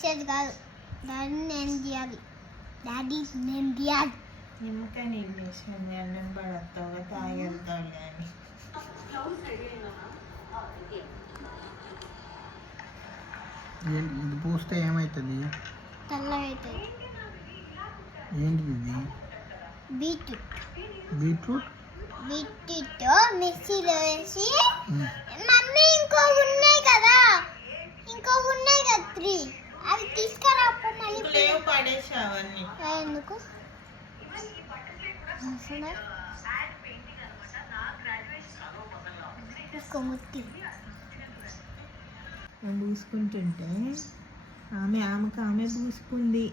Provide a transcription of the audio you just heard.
తీసేది కాదు, డాడీ నేను తీయాలి, డాడీ నేను తీయాలి. నిమ్మకాయ నీళ్ళు వేసింది అన్నం పడతావుగా తాగి వెళ్తావు కానీ ఇది పూస్తే ఏమవుతుంది? తెల్లగా అవుతుంది. ఏంటిది ఇది? బీట్రూట్. బీట్రూట్ మిక్సీలో వేసి మమ్మీ ఇంకో ఉన్నాయి కదా 3 అవి తీసుకురా మళ్ళీ. లేవు పడేసావు అన్ని. ఎందుకు ముత్తి పూసుకుంటుంటే ఆమె పూసుకుంది.